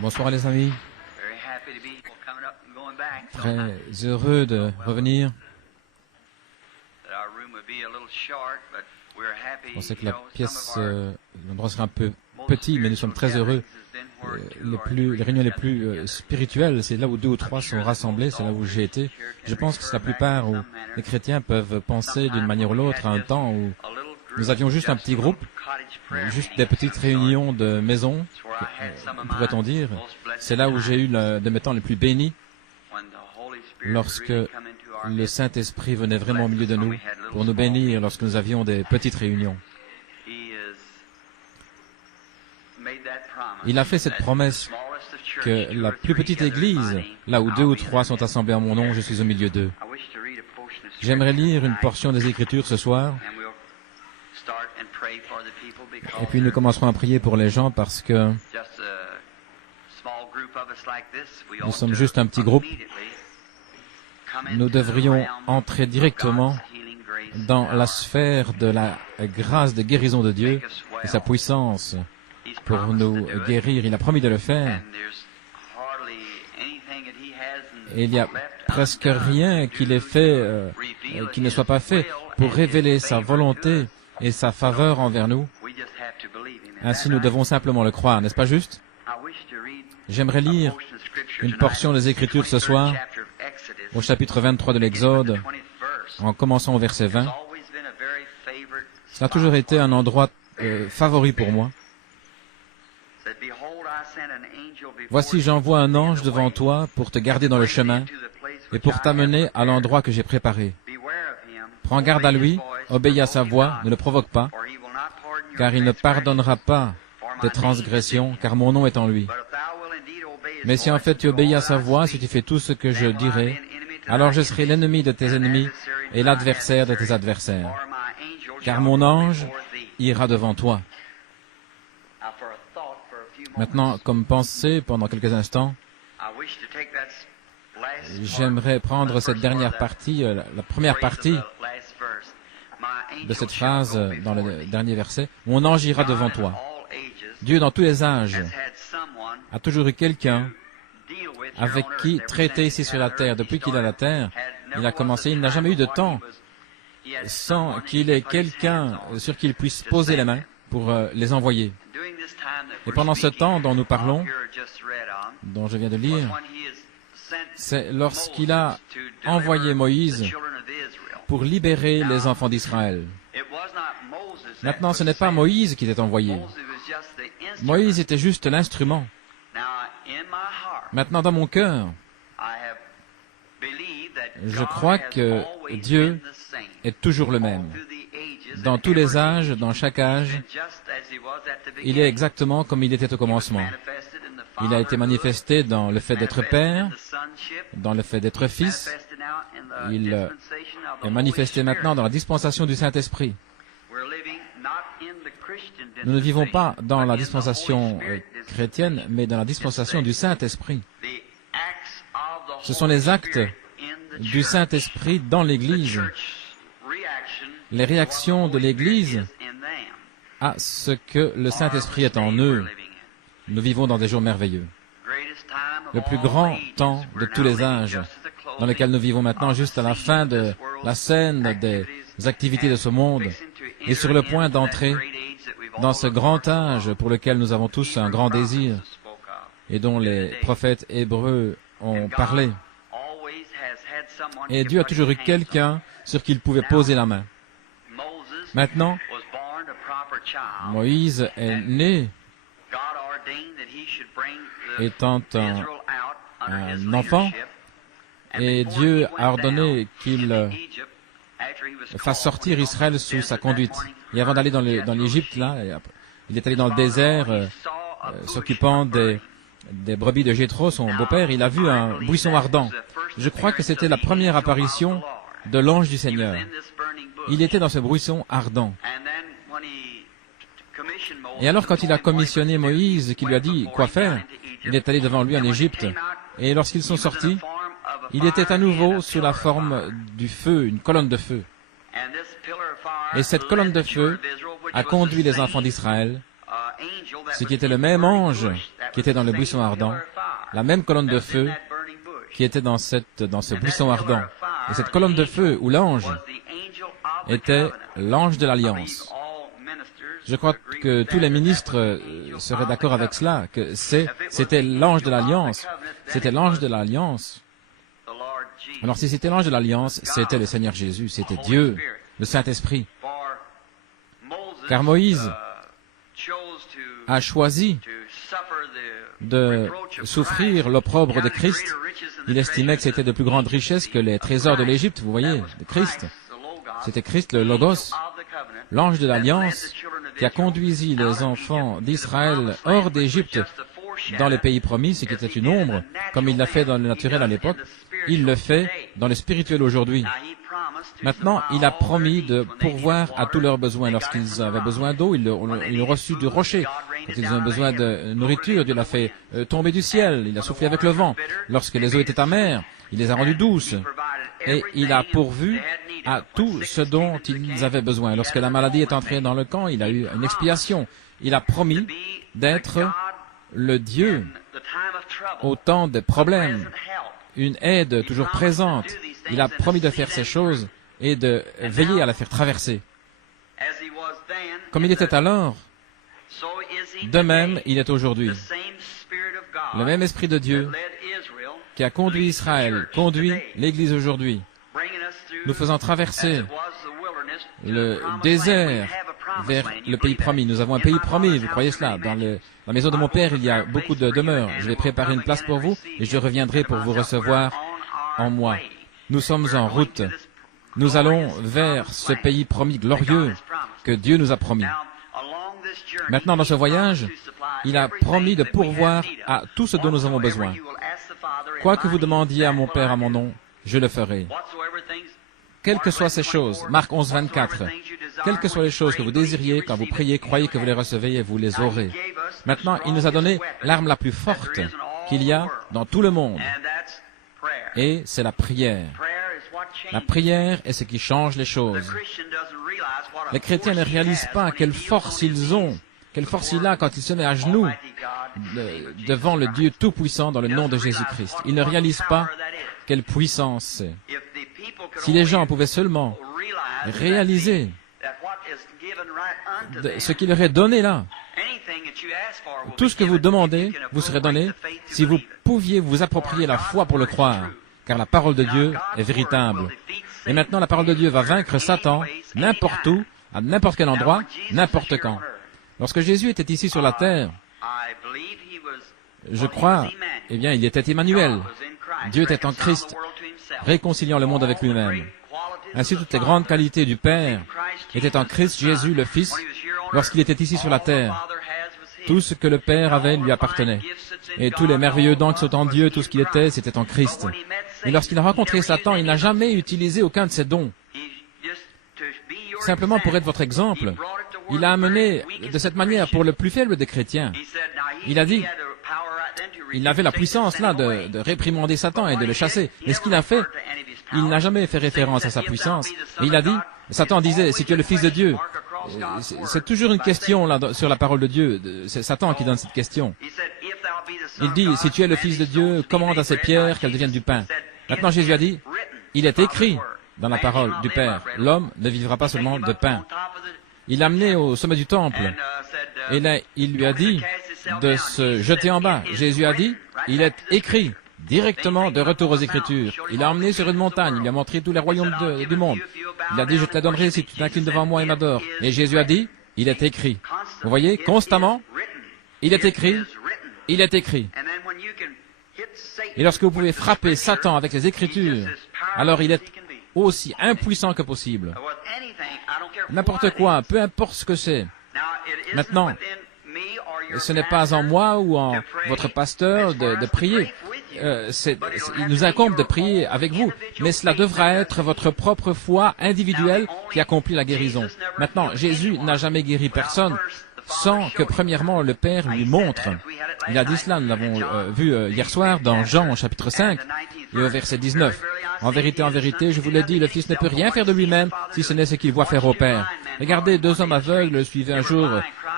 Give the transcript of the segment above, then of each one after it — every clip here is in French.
Bonsoir les amis, très heureux de revenir. Je pensais que la pièce, l'endroit serait un peu petit, mais nous sommes très heureux. Les réunions les plus spirituelles, c'est là où 2 ou 3 sont rassemblés, c'est là où j'ai été. Je pense que c'est la plupart où les chrétiens peuvent penser d'une manière ou l'autre à un temps où nous avions juste un petit groupe, juste des petites réunions de maison, pourrait-on dire. C'est là où j'ai eu de mes temps les plus bénis, lorsque le Saint-Esprit venait vraiment au milieu de nous pour nous bénir lorsque nous avions des petites réunions. Il a fait cette promesse que la plus petite église, là où 2 ou 3 sont assemblés en mon nom, je suis au milieu d'eux. J'aimerais lire une portion des Écritures ce soir, et puis nous commencerons à prier pour les gens parce que nous sommes juste un petit groupe. Nous devrions entrer directement dans la sphère de la grâce de guérison de Dieu et sa puissance pour nous guérir. Il a promis de le faire. Et il n'y a presque rien qu'il ait fait qui ne soit pas fait pour révéler sa volonté et sa faveur envers nous. Ainsi, nous devons simplement le croire, n'est-ce pas juste? J'aimerais lire une portion des Écritures ce soir, au chapitre 23 de l'Exode, en commençant au verset 20. Ça a toujours été un endroit favori pour moi. Voici, j'envoie un ange devant toi pour te garder dans le chemin et pour t'amener à l'endroit que j'ai préparé. Prends garde à lui, obéis à sa voix, ne le provoque pas, car il ne pardonnera pas tes transgressions, car mon nom est en lui. Mais si en fait tu obéis à sa voix, si tu fais tout ce que je dirai, alors je serai l'ennemi de tes ennemis et l'adversaire de tes adversaires. Car mon ange ira devant toi. Maintenant, comme pensée, pendant quelques instants, j'aimerais prendre cette dernière partie, la première partie de cette phrase dans le dernier verset. Mon ange ira devant toi. Dieu, dans tous les âges, a toujours eu quelqu'un avec qui traiter ici sur la terre. Depuis qu'il a la terre, il a commencé, il n'a jamais eu de temps sans qu'il ait quelqu'un sur qui il puisse poser les mains pour les envoyer. Et pendant ce temps dont nous parlons, dont je viens de lire, c'est lorsqu'il a envoyé Moïse pour libérer les enfants d'Israël. Maintenant, ce n'est pas Moïse qui était envoyé. Moïse était juste l'instrument. Maintenant, dans mon cœur, je crois que Dieu est toujours le même. Dans tous les âges, dans chaque âge, il est exactement comme il était au commencement. Il a été manifesté dans le fait d'être Père, dans le fait d'être Fils. Il est manifesté maintenant dans la dispensation du Saint-Esprit. Nous ne vivons pas dans la dispensation chrétienne, mais dans la dispensation du Saint-Esprit. Ce sont les actes du Saint-Esprit dans l'Église, les réactions de l'Église à ce que le Saint-Esprit est en eux. Nous vivons dans des jours merveilleux. Le plus grand temps de tous les âges, dans lequel nous vivons maintenant, juste à la fin de la scène des activités de ce monde, est sur le point d'entrer dans ce grand âge pour lequel nous avons tous un grand désir et dont les prophètes hébreux ont parlé. Et Dieu a toujours eu quelqu'un sur qui il pouvait poser la main. Maintenant, Moïse est né étant un enfant, et Dieu a ordonné qu'il fasse sortir Israël sous sa conduite. Et avant d'aller dans l'Égypte, là, il est allé dans le désert, s'occupant des brebis de Jéthro, son beau-père. Il a vu un buisson ardent. Je crois que c'était la première apparition de l'ange du Seigneur. Il était dans ce buisson ardent. Et alors, quand il a commissionné Moïse, qui lui a dit quoi faire, il est allé devant lui en Égypte. Et lorsqu'ils sont sortis, il était à nouveau sous la forme du feu, une colonne de feu. Et cette colonne de feu a conduit les enfants d'Israël, ce qui était le même ange qui était dans le buisson ardent, la même colonne de feu qui était dans ce buisson ardent. Et cette colonne de feu, ou l'ange, était l'ange de l'Alliance. Je crois que tous les ministres seraient d'accord avec cela, que c'était l'ange de l'Alliance. C'était l'ange de l'Alliance. Alors si c'était l'ange de l'Alliance, c'était le Seigneur Jésus, c'était Dieu, le Saint-Esprit. Car Moïse a choisi de souffrir l'opprobre de Christ. Il estimait que c'était de plus grande richesse que les trésors de l'Égypte, vous voyez, de Christ. C'était Christ, le Logos, l'ange de l'Alliance, qui a conduit les enfants d'Israël hors d'Égypte dans les pays promis, ce qui était une ombre, comme il l'a fait dans le naturel à l'époque, il le fait dans le spirituel aujourd'hui. Maintenant, il a promis de pourvoir à tous leurs besoins. Lorsqu'ils avaient besoin d'eau, ils l'ont reçu du rocher. Quand ils ont besoin de nourriture, Dieu l'a fait tomber du ciel. Il a soufflé avec le vent. Lorsque les eaux étaient amères, il les a rendues douces. Et il a pourvu à tout ce dont ils avaient besoin. Lorsque la maladie est entrée dans le camp, il a eu une expiation. Il a promis d'être le Dieu au temps des problèmes, une aide toujours présente. Il a promis de faire ces choses et de veiller à la faire traverser. Comme il était alors, de même il est aujourd'hui. Le même Esprit de Dieu qui a conduit Israël, conduit l'Église aujourd'hui, nous faisant traverser le désert vers le pays promis. Nous avons un pays promis, vous croyez cela? Dans la maison de mon Père, il y a beaucoup de demeures. Je vais préparer une place pour vous et je reviendrai pour vous recevoir en moi. Nous sommes en route. Nous allons vers ce pays promis glorieux que Dieu nous a promis. Maintenant, dans ce voyage, il a promis de pourvoir à tout ce dont nous avons besoin. Quoi que vous demandiez à mon Père à mon nom, je le ferai. Quelles que soient ces choses, Marc 11, 24, quelles que soient les choses que vous désiriez, quand vous priez, croyez que vous les recevez et vous les aurez. Maintenant, il nous a donné l'arme la plus forte qu'il y a dans tout le monde. Et c'est la prière. La prière est ce qui change les choses. Les chrétiens ne réalisent pas quelle force ils ont, quelle force il a quand il se met à genoux devant le Dieu Tout-Puissant dans le nom de Jésus-Christ. Ils ne réalisent pas quelle puissance c'est. Si les gens pouvaient seulement réaliser ce qu'il leur est donné là, tout ce que vous demandez vous serait donné si vous pouviez vous approprier la foi pour le croire, car la parole de Dieu est véritable. Et maintenant, la parole de Dieu va vaincre Satan n'importe où, à n'importe quel endroit, n'importe quand. Lorsque Jésus était ici sur la terre, je crois, eh bien, il était Emmanuel. Dieu était en Christ, réconciliant le monde avec lui-même. Ainsi, toutes les grandes qualités du Père étaient en Christ Jésus, le Fils, lorsqu'il était ici sur la terre. Tout ce que le Père avait lui appartenait. Et tous les merveilleux dons qui sont en Dieu, tout ce qu'il était, c'était en Christ. Et lorsqu'il a rencontré Satan, il n'a jamais utilisé aucun de ses dons. Simplement pour être votre exemple, il a amené de cette manière pour le plus faible des chrétiens. Il a dit, il avait la puissance là de réprimander Satan et de le chasser. Mais ce qu'il a fait, il n'a jamais fait référence à sa puissance. Et il a dit, Satan disait, si tu es le Fils de Dieu, c'est toujours une question là sur la parole de Dieu. C'est Satan qui donne cette question. Il dit, si tu es le Fils de Dieu, commande à ces pierres qu'elles deviennent du pain. Maintenant Jésus a dit, il est écrit dans la parole du Père, l'homme ne vivra pas seulement de pain. Il l'a amené au sommet du temple. Et là, il lui a dit de se jeter en bas. Jésus a dit, il est écrit, directement de retour aux Écritures. Il l'a emmené sur une montagne, il lui a montré tous les royaumes du monde. Il a dit, je te la donnerai si tu t'inclines devant moi et m'adores. Et Jésus a dit, il est écrit. Vous voyez, constamment, il est écrit, il est écrit. Et lorsque vous pouvez frapper Satan avec les Écritures, alors il est aussi impuissant que possible. N'importe quoi, peu importe ce que c'est. Maintenant, ce n'est pas en moi ou en votre pasteur de prier. Il nous incombe de prier avec vous, mais cela devra être votre propre foi individuelle qui accomplit la guérison. Maintenant, Jésus n'a jamais guéri personne sans que premièrement le Père lui montre. Il a dit cela, nous l'avons vu hier soir dans Jean chapitre 5 et au verset 19. En vérité, je vous le dis, le Fils ne peut rien faire de lui-même si ce n'est ce qu'il voit faire au Père. Regardez, 2 hommes aveugles suivaient un jour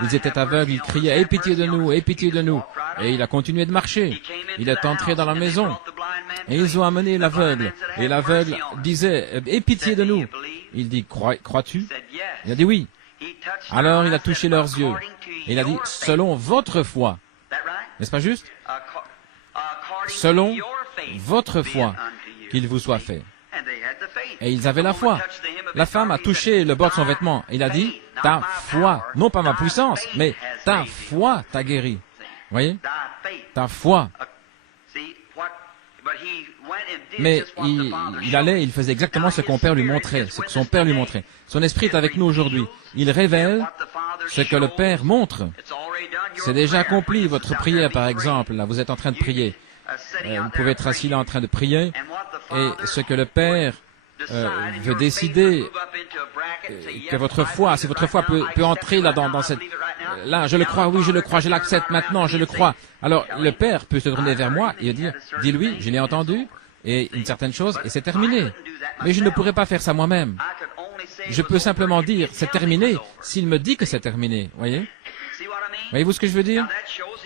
Ils étaient aveugles, ils criaient, aie pitié de nous, aie pitié de nous. Et il a continué de marcher. Il est entré dans la maison. Et ils ont amené l'aveugle. Et l'aveugle disait, aie pitié de nous. Il dit, crois-tu? Il a dit oui. Alors il a touché leurs yeux. Et il a dit, selon votre foi. N'est-ce pas juste? Selon votre foi, qu'il vous soit fait. Et ils avaient la foi. La femme a touché le bord de son vêtement. Il a dit, ta foi, non pas ma puissance, mais ta foi t'a guéri. Voyez? Ta foi. Mais il allait, il faisait exactement ce qu'on Père lui montrait, ce que son Père lui montrait. Son esprit est avec nous aujourd'hui. Il révèle ce que le Père montre. C'est déjà accompli, votre prière par exemple. Là, vous êtes en train de prier. Vous pouvez être assis là en train de prier. Et ce que le Père veut décider, que votre foi, si votre foi peut entrer là dans cette... Là, je le crois, oui, je le crois, je l'accepte maintenant, je le crois. Alors, le Père peut se tourner vers moi et dire, dis-lui, je l'ai entendu, et une certaine chose, et c'est terminé. Mais je ne pourrais pas faire ça moi-même. Je peux simplement dire, c'est terminé, s'il me dit que c'est terminé, voyez? Voyez-vous ce que je veux dire?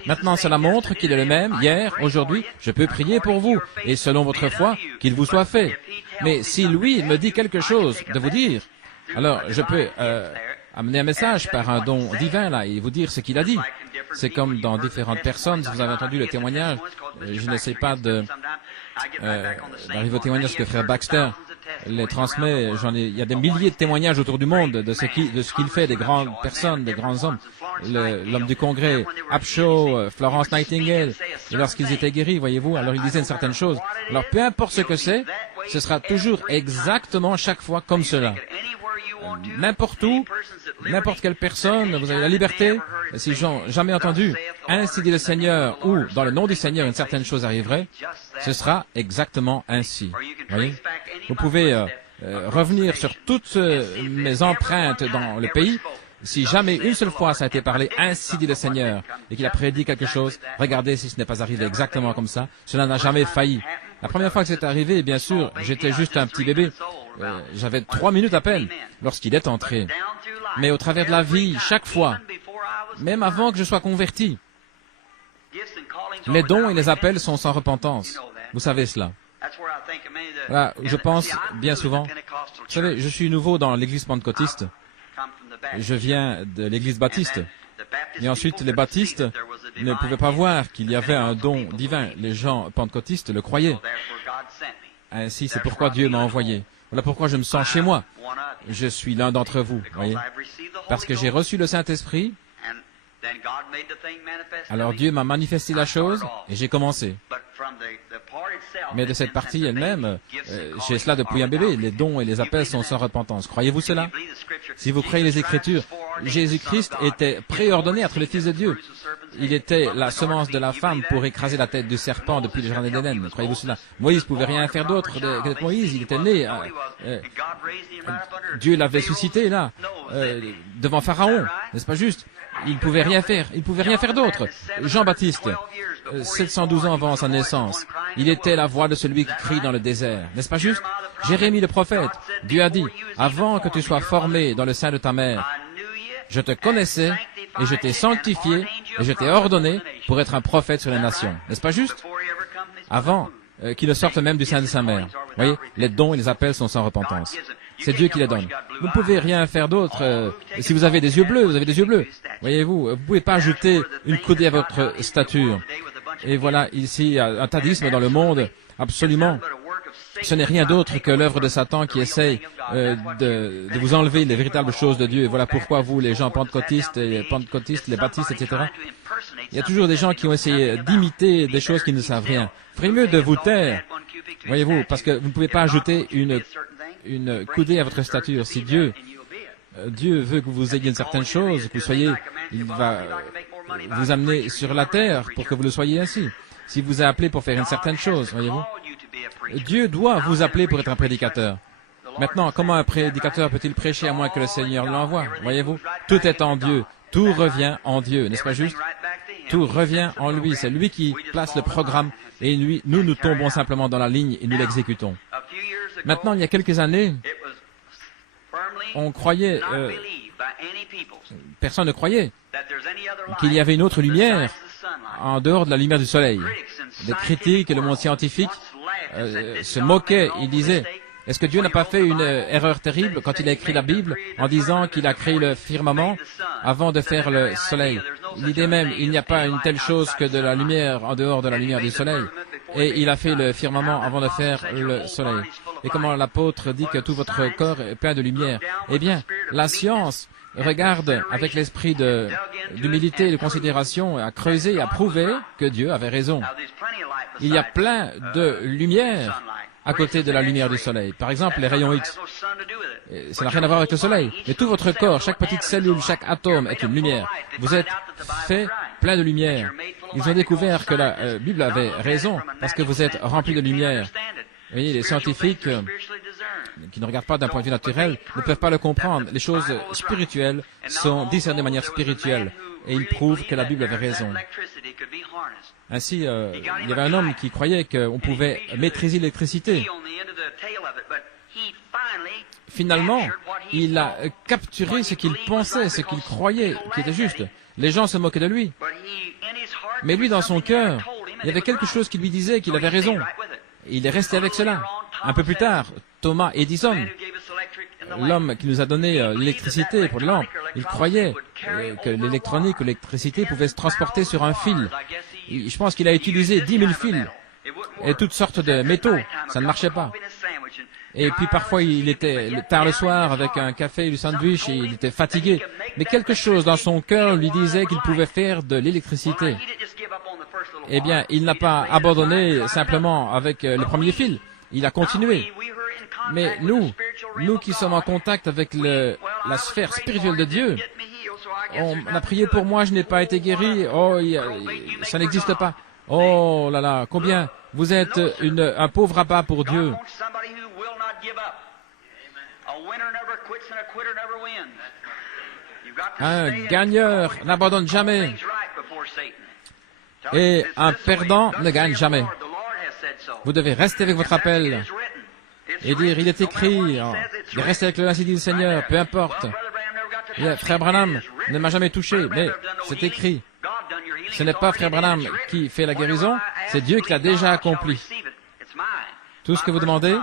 Maintenant, cela montre qu'il est le même, hier, aujourd'hui, je peux prier pour vous, et selon votre foi, qu'il vous soit fait. Mais si lui me dit quelque chose de vous dire, alors je peux amener un message par un don divin là et vous dire ce qu'il a dit. C'est comme dans différentes personnes, si vous avez entendu le témoignage, je n'essaie pas d'arriver au témoignage que frère Baxter les transmet, il y a des milliers de témoignages autour du monde de ce qu'il fait, des grandes personnes, des grands hommes. L'homme du Congrès, Upshaw, Florence Nightingale, et lorsqu'ils étaient guéris, voyez-vous, alors ils disaient une certaine chose. Alors peu importe ce que c'est, ce sera toujours exactement chaque fois comme cela. N'importe où, n'importe quelle personne, vous avez la liberté, s'ils n'ont jamais entendu, ainsi dit le Seigneur, ou dans le nom du Seigneur, une certaine chose arriverait, ce sera exactement ainsi. Voyez? Vous pouvez revenir sur toutes mes empreintes dans le pays. Si jamais une seule fois ça a été parlé, ainsi dit le Seigneur, et qu'il a prédit quelque chose, regardez si ce n'est pas arrivé exactement comme ça, cela n'a jamais failli. La première fois que c'est arrivé, bien sûr, j'étais juste un petit bébé, j'avais 3 minutes à peine lorsqu'il est entré. Mais au travers de la vie, chaque fois, même avant que je sois converti, les dons et les appels sont sans repentance. Vous savez cela. Voilà, je pense bien souvent, vous savez, je suis nouveau dans l'église pentecôtiste. Je viens de l'église baptiste. Et ensuite, les baptistes ne pouvaient pas voir qu'il y avait un don divin. Les gens pentecôtistes le croyaient. Ainsi, c'est pourquoi Dieu m'a envoyé. Voilà pourquoi je me sens chez moi. Je suis l'un d'entre vous, voyez. Parce que j'ai reçu le Saint-Esprit, alors Dieu m'a manifesté la chose et j'ai commencé. Mais de cette partie elle-même, j'ai cela depuis un bébé. Les dons et les appels sont sans repentance. Croyez-vous cela? Si vous croyez les Écritures, Jésus-Christ était préordonné à être le Fils de Dieu. Il était la semence de la femme pour écraser la tête du serpent depuis le jardin d'Éden. Croyez-vous cela? Moïse ne pouvait rien faire d'autre que d'être Moïse. Il était né. Dieu l'avait suscité là, devant Pharaon. N'est-ce pas juste? Il ne pouvait rien faire. Il ne pouvait rien faire d'autre. Jean-Baptiste, 712 ans avant sa naissance, il était la voix de celui qui crie dans le désert. N'est-ce pas juste? Jérémie le prophète, Dieu a dit, avant que tu sois formé dans le sein de ta mère, je te connaissais et je t'ai sanctifié et je t'ai ordonné pour être un prophète sur les nations. N'est-ce pas juste? Avant qu'il ne sorte même du sein de sa mère. Vous voyez, les dons et les appels sont sans repentance. C'est Dieu qui les donne. Vous ne pouvez rien faire d'autre. Si vous avez des yeux bleus, vous avez des yeux bleus. Voyez-vous, vous ne pouvez pas ajouter une coudée à votre stature. Et voilà, ici, un tadisme dans le monde, absolument. Ce n'est rien d'autre que l'œuvre de Satan qui essaye de vous enlever les véritables choses de Dieu. Et voilà pourquoi vous, les gens pentecôtistes, les baptistes, etc., il y a toujours des gens qui ont essayé d'imiter des choses qui ne savent rien. Ferait mieux de vous taire, voyez-vous, parce que vous ne pouvez pas ajouter une coudée à votre stature. Si Dieu veut que vous ayez une certaine chose, que vous soyez, il va vous amener sur la terre pour que vous le soyez ainsi. Si vous êtes appelé pour faire une certaine chose, voyez-vous, Dieu doit vous appeler pour être un prédicateur. Maintenant, comment un prédicateur peut-il prêcher à moins que le Seigneur l'envoie? Voyez-vous, tout est en Dieu. Tout revient en Dieu, n'est-ce pas juste? Tout revient en lui. C'est lui qui place le programme et nous tombons simplement dans la ligne et nous l'exécutons. Maintenant, il y a quelques années, on croyait, personne ne croyait qu'il y avait une autre lumière en dehors de la lumière du soleil. Les critiques et le monde scientifique se moquaient. Ils disaient, est-ce que Dieu n'a pas fait une erreur terrible quand il a écrit la Bible en disant qu'il a créé le firmament avant de faire le soleil? L'idée même, il n'y a pas une telle chose que de la lumière en dehors de la lumière du soleil. Et il a fait le firmament avant de faire le soleil. Et comment l'apôtre dit que tout votre corps est plein de lumière? Eh bien, la science regarde avec l'esprit d'humilité et de considération à creuser et à prouver que Dieu avait raison. Il y a plein de lumière à côté de la lumière du soleil. Par exemple, les rayons X. Ça n'a rien à voir avec le soleil. Mais tout votre corps, chaque petite cellule, chaque atome est une lumière. Vous êtes fait plein de lumière. Ils ont découvert que la Bible avait raison parce que vous êtes rempli de lumière. Vous voyez, les scientifiques qui ne regardent pas d'un point de vue naturel ne peuvent pas le comprendre. Les choses spirituelles sont discernées de manière spirituelle et ils prouvent que la Bible avait raison. Ainsi, il y avait un homme qui croyait qu'on pouvait maîtriser l'électricité. Finalement, il a capturé ce qu'il pensait, ce qu'il croyait, qui était juste. Les gens se moquaient de lui. Mais lui, dans son cœur, il y avait quelque chose qui lui disait qu'il avait raison. Et il est resté avec cela. Un peu plus tard, Thomas Edison, l'homme qui nous a donné l'électricité pour les lampes, il croyait que l'électronique ou l'électricité pouvait se transporter sur un fil. Je pense qu'il a utilisé 10 000 fils et toutes sortes de métaux. Ça ne marchait pas. Et puis parfois, il était tard le soir avec un café et du sandwich et il était fatigué. Mais quelque chose dans son cœur lui disait qu'il pouvait faire de l'électricité. Eh bien, il n'a pas abandonné simplement avec le premier fil. Il a continué. Mais nous qui sommes en contact avec la sphère spirituelle de Dieu, on a prié pour moi, je n'ai pas été guéri. Oh, ça n'existe pas. Oh là là, combien vous êtes un pauvre rabat pour Dieu. Un gagneur n'abandonne jamais. Et un perdant ne gagne jamais. Vous devez rester avec votre appel et dire, il est écrit, de rester avec le ainsi dit le Seigneur, peu importe. Frère Branham ne m'a jamais touché, mais c'est écrit. Ce n'est pas Frère Branham qui fait la guérison, c'est Dieu qui l'a déjà accompli. Tout ce que vous demandez,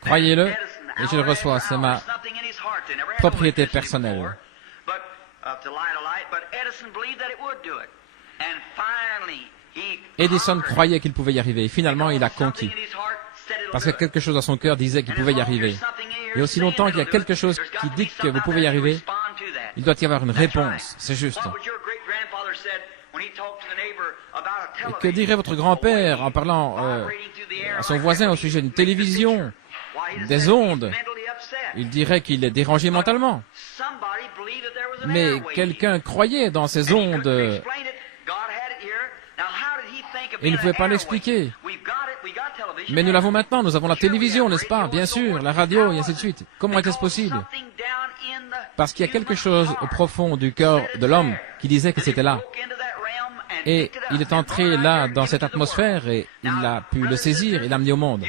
croyez-le, et je le reçois, c'est ma propriété personnelle. Edison croyait qu'il pouvait y arriver, et finalement il a conquis. Parce que quelque chose dans son cœur disait qu'il pouvait y arriver. Et aussi longtemps qu'il y a quelque chose qui dit que vous pouvez y arriver, il doit y avoir une réponse, c'est juste. Et que dirait votre grand-père en parlant à son voisin au sujet d'une télévision, des ondes? Il dirait qu'il est dérangé mentalement. Mais quelqu'un croyait dans ces ondes et il ne pouvait pas l'expliquer. Mais nous l'avons maintenant, nous avons la télévision, n'est-ce pas? Bien sûr, la radio, et ainsi de suite. Comment était-ce possible? Parce qu'il y a quelque chose au profond du cœur de l'homme qui disait que c'était là. Et il est entré là, dans cette atmosphère, et il a pu le saisir et l'amener au monde.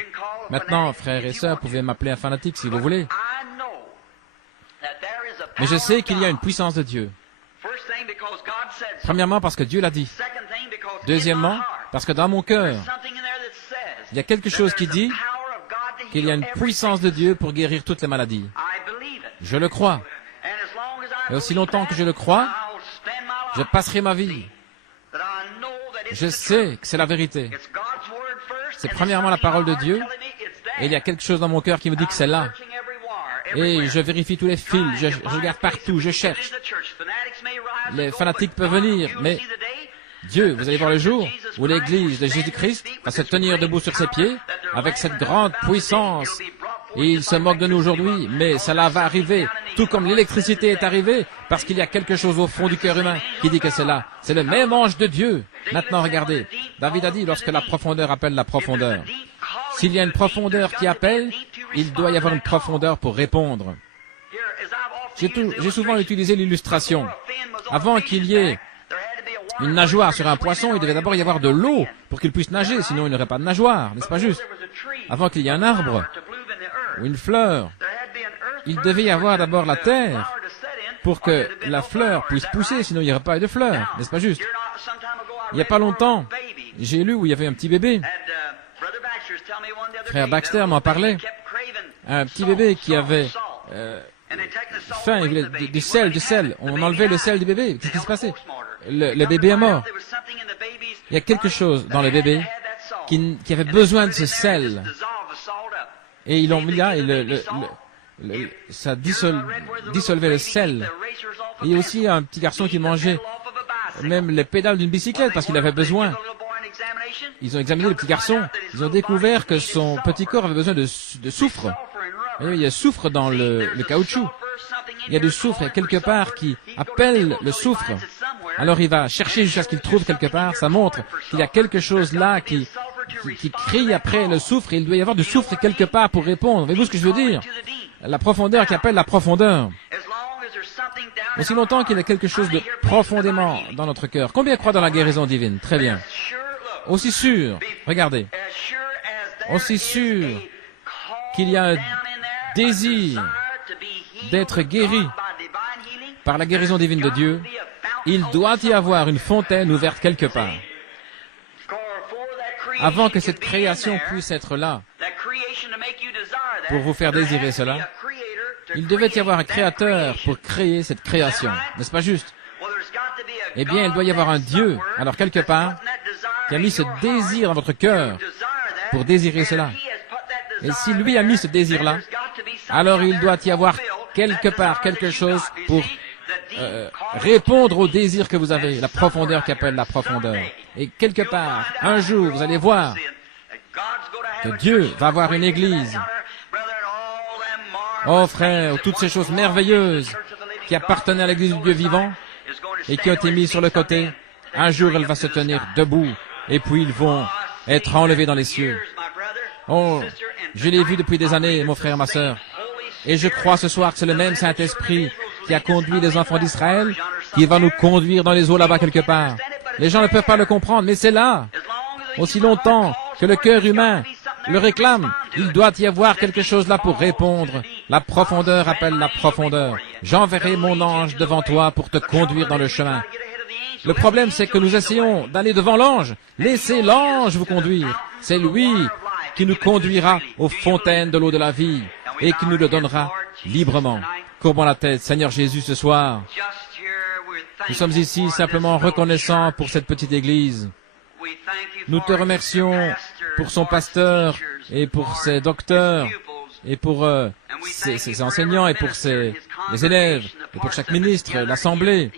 Maintenant, frères et sœurs, vous pouvez m'appeler un fanatique si vous voulez. Mais je sais qu'il y a une puissance de Dieu. Premièrement, parce que Dieu l'a dit. Deuxièmement, parce que dans mon cœur, il y a quelque chose qui dit qu'il y a une puissance de Dieu pour guérir toutes les maladies. Je le crois. Et aussi longtemps que je le crois, je passerai ma vie. Je sais que c'est la vérité. C'est premièrement la parole de Dieu, et il y a quelque chose dans mon cœur qui me dit que c'est là. Et je vérifie tous les fils, je regarde partout, je cherche. Les fanatiques peuvent venir, mais Dieu, vous allez voir le jour où l'Église de Jésus-Christ va se tenir debout sur ses pieds avec cette grande puissance. Et il se moque de nous aujourd'hui, mais cela va arriver, tout comme l'électricité est arrivée, parce qu'il y a quelque chose au fond du cœur humain qui dit que c'est là. C'est le même ange de Dieu. Maintenant, regardez, David a dit lorsque la profondeur appelle la profondeur. S'il y a une profondeur qui appelle, il doit y avoir une profondeur pour répondre. J'ai souvent utilisé l'illustration. Avant qu'il y ait une nageoire sur un poisson, il devait d'abord y avoir de l'eau pour qu'il puisse nager, sinon il n'aurait pas de nageoire, n'est-ce pas juste? Avant qu'il y ait un arbre ou une fleur, il devait y avoir d'abord la terre pour que la fleur puisse pousser, sinon il n'y aurait pas de fleurs, n'est-ce pas juste? Il n'y a pas longtemps, j'ai lu où il y avait un petit bébé. Frère Baxter m'en parlait. Un petit bébé qui avait faim, il voulait du sel. On enlevait le sel du bébé. Qu'est-ce qui se passait? Le bébé est mort. Il y a quelque chose dans le bébé qui avait besoin de ce sel. Et ils l'ont mis là, et ça dissolvait le sel. Et il y a aussi un petit garçon qui mangeait même les pédales d'une bicyclette parce qu'il avait besoin. Ils ont examiné le petit garçon. Ils ont découvert que son petit corps avait besoin de soufre. Et il y a du soufre dans le caoutchouc. Il y a du soufre quelque part qui appelle le soufre. Alors il va chercher jusqu'à ce qu'il trouve quelque part. Ça montre qu'il y a quelque chose là qui crie après le soufre. Et il doit y avoir du soufre quelque part pour répondre. Voyez-vous ce que je veux dire? La profondeur qui appelle la profondeur. Aussi longtemps qu'il y a quelque chose de profondément dans notre cœur. Combien croient dans la guérison divine? Très bien. Aussi sûr, regardez, aussi sûr qu'il y a un désir d'être guéri par la guérison divine de Dieu, il doit y avoir une fontaine ouverte quelque part. Avant que cette création puisse être là, pour vous faire désirer cela, il devait y avoir un créateur pour créer cette création. N'est-ce pas juste? Eh bien, il doit y avoir un Dieu, alors quelque part, qui a mis ce désir dans votre cœur pour désirer cela. Et si lui a mis ce désir-là, alors il doit y avoir quelque part quelque chose pour répondre au désir que vous avez, la profondeur qui appelle la profondeur. Et quelque part, un jour, vous allez voir que Dieu va avoir une église. Oh frère, toutes ces choses merveilleuses qui appartenaient à l'église du Dieu vivant et qui ont été mises sur le côté, un jour elle va se tenir debout et puis ils vont être enlevés dans les cieux. Oh, je l'ai vu depuis des années, mon frère, ma sœur. Et je crois ce soir que c'est le même Saint-Esprit qui a conduit les enfants d'Israël, qui va nous conduire dans les eaux là-bas quelque part. Les gens ne peuvent pas le comprendre, mais c'est là. Aussi longtemps que le cœur humain le réclame, il doit y avoir quelque chose là pour répondre. La profondeur appelle la profondeur. J'enverrai mon ange devant toi pour te conduire dans le chemin. Le problème, c'est que nous essayons d'aller devant l'ange. Laissez l'ange vous conduire. C'est lui qui nous conduira aux fontaines de l'eau de la vie et qui nous le donnera librement. Courbons la tête, Seigneur Jésus, ce soir. Nous sommes ici simplement reconnaissants pour cette petite église. Nous te remercions pour son pasteur et pour ses docteurs et pour ses enseignants et pour les élèves et pour chaque ministre, l'assemblée,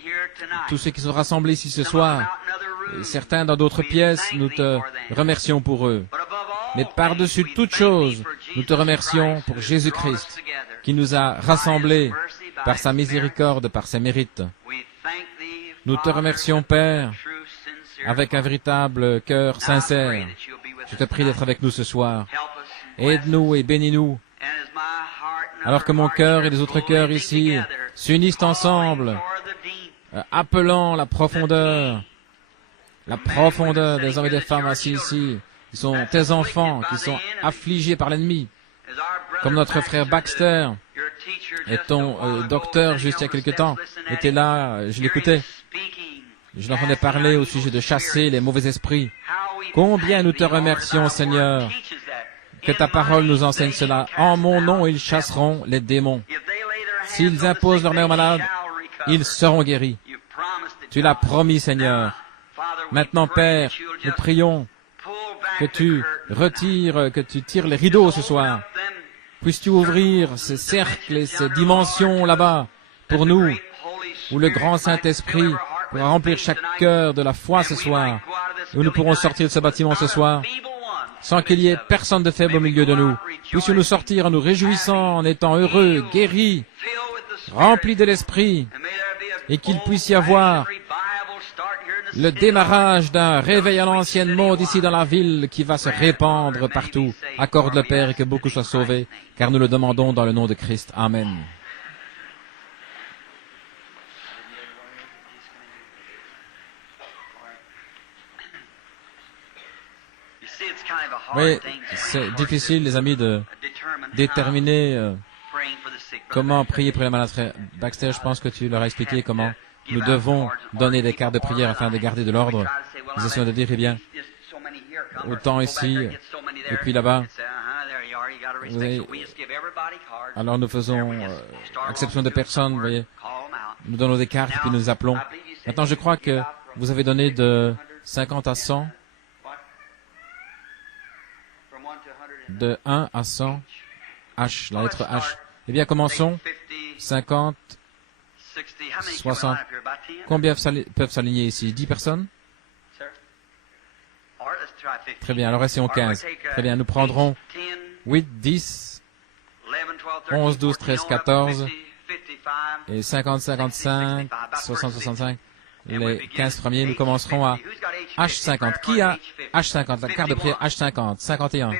tous ceux qui sont rassemblés ici ce soir. Et certains dans d'autres pièces, nous te remercions pour eux. Mais par-dessus toute chose, nous te remercions pour Jésus-Christ qui nous a rassemblés par sa miséricorde, par ses mérites. Nous te remercions, Père, avec un véritable cœur sincère. Je te prie d'être avec nous ce soir. Aide-nous et bénis-nous. Alors que mon cœur et les autres cœurs ici s'unissent ensemble, appelant la profondeur des hommes et des femmes assis ici, qui sont tes enfants, qui sont affligés par l'ennemi, comme notre frère Baxter et ton docteur juste il y a quelque temps était là, je l'écoutais. Je l'entendais parler au sujet de chasser les mauvais esprits. Combien nous te remercions, Seigneur, que ta parole nous enseigne cela. En mon nom, ils chasseront les démons. S'ils imposent leur main aux malades, ils seront guéris. Tu l'as promis, Seigneur. Maintenant, Père, nous prions que tu retires, que tu tires les rideaux ce soir. Puisses-tu ouvrir ces cercles et ces dimensions là-bas pour nous, où le grand Saint-Esprit pourra remplir chaque cœur de la foi ce soir, où nous pourrons sortir de ce bâtiment ce soir, sans qu'il y ait personne de faible au milieu de nous. Puissions-nous sortir en nous réjouissant, en étant heureux, guéris, remplis de l'Esprit, et qu'il puisse y avoir le démarrage d'un réveil à l'ancienne mode ici dans la ville qui va se répandre partout. Accorde le Père et que beaucoup soient sauvés, car nous le demandons dans le nom de Christ. Amen. Oui, c'est difficile, les amis, de déterminer comment prier pour les malades. Frère Baxter, je pense que tu leur as expliqué comment nous devons donner des cartes de prière afin de garder de l'ordre. Nous essayons de dire, eh bien, autant ici, et puis là-bas. Alors nous faisons exception de personnes, vous voyez. Nous donnons des cartes, puis nous appelons. Maintenant, je crois que vous avez donné de 50 à 100, de 1 à 100, H, la lettre H. Eh bien, commençons. 50, 60. Combien peuvent s'aligner ici? 10 personnes? Très bien, alors essayons 15. Très bien, nous prendrons 8, 10, 11, 12, 13, 14, et 50, 55, 60, 65. Les 15 premiers, nous commencerons à H50. Qui a H50? La carte de prière H50, 51,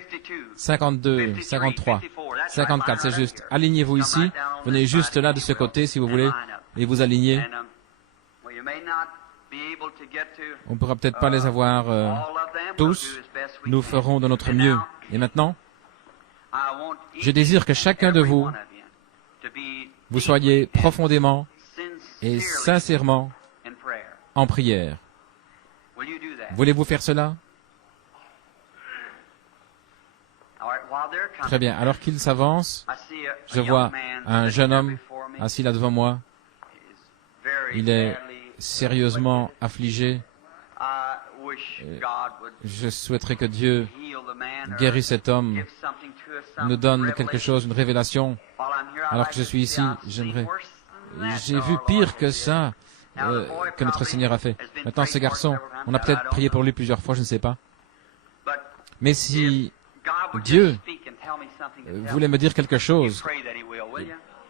52, 53, 54, c'est juste. Alignez-vous ici. Venez juste là de ce côté si vous voulez et vous alignez. On ne pourra peut-être pas les avoir tous. Nous ferons de notre mieux. Et maintenant, je désire que chacun de vous, vous soyez profondément et sincèrement en prière. Voulez-vous faire cela? Très bien. Alors qu'il s'avance, je vois un jeune homme assis là devant moi. Il est sérieusement affligé. Je souhaiterais que Dieu guérisse cet homme, nous donne quelque chose, une révélation. Alors que je suis ici, j'aimerais... J'ai vu pire que ça, que notre Seigneur a fait. Maintenant, ce garçon, on a peut-être prié pour lui plusieurs fois, je ne sais pas. Mais si Dieu voulait me dire quelque chose,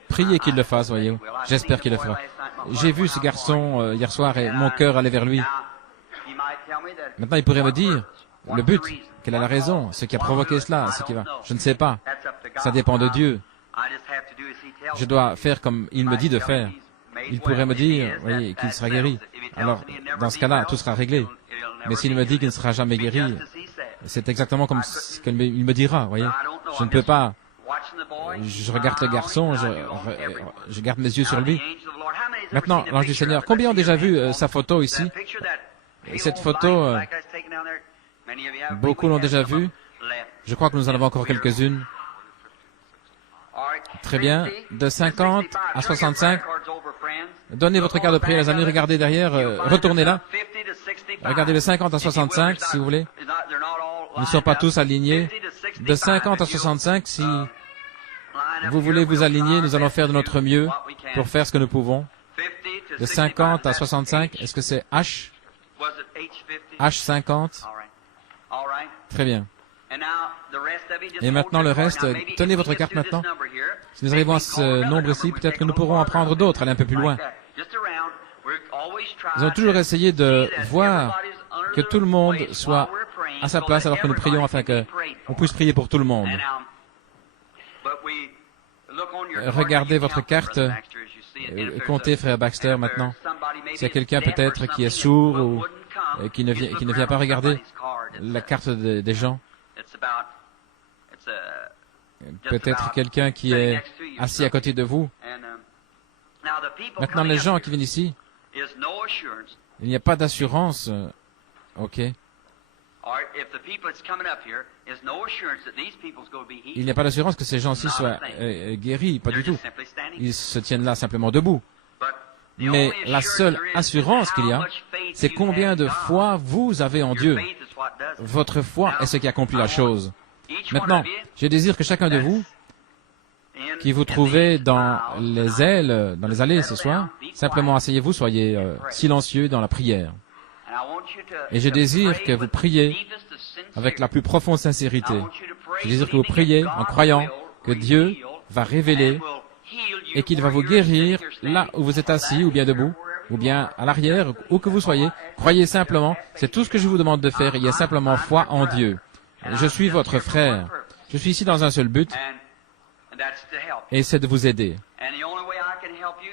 priez qu'il le fasse, voyez-vous. J'espère qu'il le fera. J'ai vu ce garçon hier soir et mon cœur allait vers lui. Maintenant, il pourrait me dire le but, quelle est la raison, ce qui a provoqué cela, ce qui va. Je ne sais pas. Ça dépend de Dieu. Je dois faire comme il me dit de faire. Il pourrait me dire, voyez, qu'il sera guéri. Alors, dans ce cas-là, tout sera réglé. Mais s'il me dit qu'il ne sera jamais guéri, c'est exactement comme ce qu'il me dira, voyez. Je ne peux pas. Je regarde le garçon, je garde mes yeux sur lui. Maintenant, l'ange du Seigneur, combien ont déjà vu sa photo ici? Cette photo, beaucoup l'ont déjà vue. Je crois que nous en avons encore quelques-unes. Très bien. De 50 à 65. Donnez votre carte de prière, les amis. Regardez derrière. Retournez là. Regardez de 50 à 65, si vous voulez. Ils ne sont pas tous alignés. De 50 à 65, si vous voulez vous aligner, nous allons faire de notre mieux pour faire ce que nous pouvons. De 50 à 65, est-ce que c'est H? H50? Très bien. Et maintenant le reste, tenez votre carte maintenant. Si nous arrivons à ce nombre ici, peut-être que nous pourrons en prendre d'autres, aller un peu plus loin. Nous allons toujours essayer de voir que tout le monde soit à sa place alors que nous prions afin qu'on puisse prier pour tout le monde. Regardez votre carte. Comptez, frère Baxter, maintenant. S'il y a quelqu'un peut-être qui est sourd ou qui ne vient pas regarder la carte des gens. Peut-être quelqu'un qui est assis à côté de vous. Maintenant, les gens qui viennent ici, il n'y a pas d'assurance. OK. Il n'y a pas d'assurance que ces gens-ci soient guéris, pas du tout. Ils se tiennent là simplement debout. Mais la seule assurance qu'il y a, c'est combien de foi vous avez en Dieu. Votre foi est ce qui accomplit la chose. Maintenant, je désire que chacun de vous, qui vous trouvez dans les ailes, dans les allées ce soir, simplement asseyez-vous, soyez silencieux dans la prière. Et je désire que vous priez avec la plus profonde sincérité. Je désire que vous priez en croyant que Dieu va révéler et qu'il va vous guérir là où vous êtes assis ou bien debout, ou bien à l'arrière, où que vous soyez. Croyez simplement, c'est tout ce que je vous demande de faire. Il y a simplement foi en Dieu. Je suis votre frère. Je suis ici dans un seul but, et c'est de vous aider.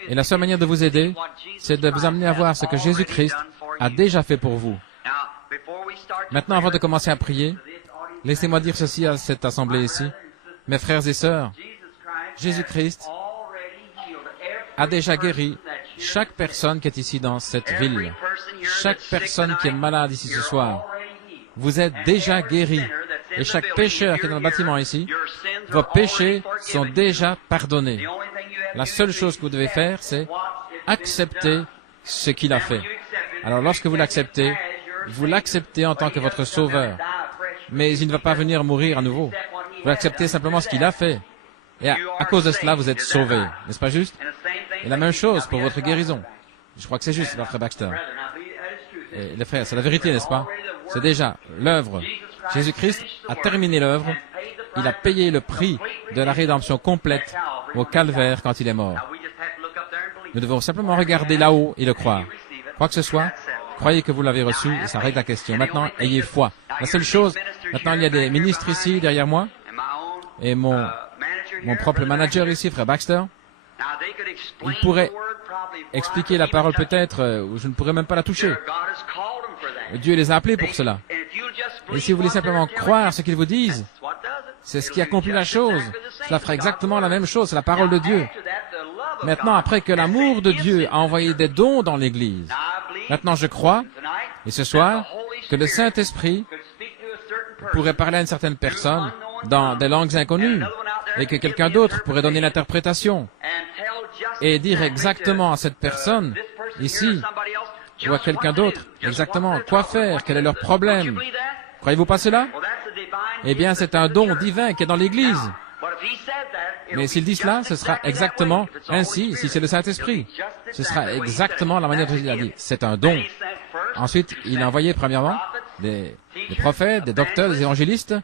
Et la seule manière de vous aider, c'est de vous amener à voir ce que Jésus-Christ a déjà fait pour vous. Maintenant, avant de commencer à prier, laissez-moi dire ceci à cette assemblée ici. Mes frères et sœurs, Jésus-Christ a déjà guéri chaque personne qui est ici dans cette ville. Chaque personne qui est malade ici ce soir, vous êtes déjà guéri. Et chaque pécheur qui est dans le bâtiment ici, vos péchés sont déjà pardonnés. La seule chose que vous devez faire, c'est accepter ce qu'il a fait. Alors lorsque vous l'acceptez en tant que votre sauveur. Mais il ne va pas venir mourir à nouveau. Vous acceptez simplement ce qu'il a fait. Et à cause de cela, vous êtes sauvé. N'est-ce pas juste? Et la même chose pour votre guérison. Je crois que c'est juste, frère Baxter. Et les frères, c'est la vérité, n'est-ce pas? C'est déjà l'œuvre. Jésus-Christ a terminé l'œuvre. Il a payé le prix de la rédemption complète au calvaire quand il est mort. Nous devons simplement regarder là-haut et le croire. Quoi que ce soit, croyez que vous l'avez reçu et ça règle la question. Maintenant, ayez foi. La seule chose, maintenant il y a des ministres ici derrière moi et mon propre manager ici, frère Baxter. Il pourrait expliquer la parole peut-être, ou je ne pourrais même pas la toucher. Dieu les a appelés pour cela. Et si vous voulez simplement croire ce qu'ils vous disent, c'est ce qui accomplit la chose. Cela fera exactement la même chose, c'est la parole de Dieu. Maintenant, après que l'amour de Dieu a envoyé des dons dans l'Église, maintenant je crois, et ce soir, que le Saint-Esprit pourrait parler à une certaine personne dans des langues inconnues, et que quelqu'un d'autre pourrait donner l'interprétation, et dire exactement à cette personne, ici, ou à quelqu'un d'autre, exactement quoi faire, quel est leur problème. Croyez-vous pas cela? Eh bien, c'est un don divin qui est dans l'Église. Mais s'il dit cela, ce sera exactement ainsi, si c'est le Saint-Esprit. Ce sera exactement la manière dont il a dit. C'est un don. Ensuite, il a envoyé premièrement des prophètes, des docteurs, des évangélistes.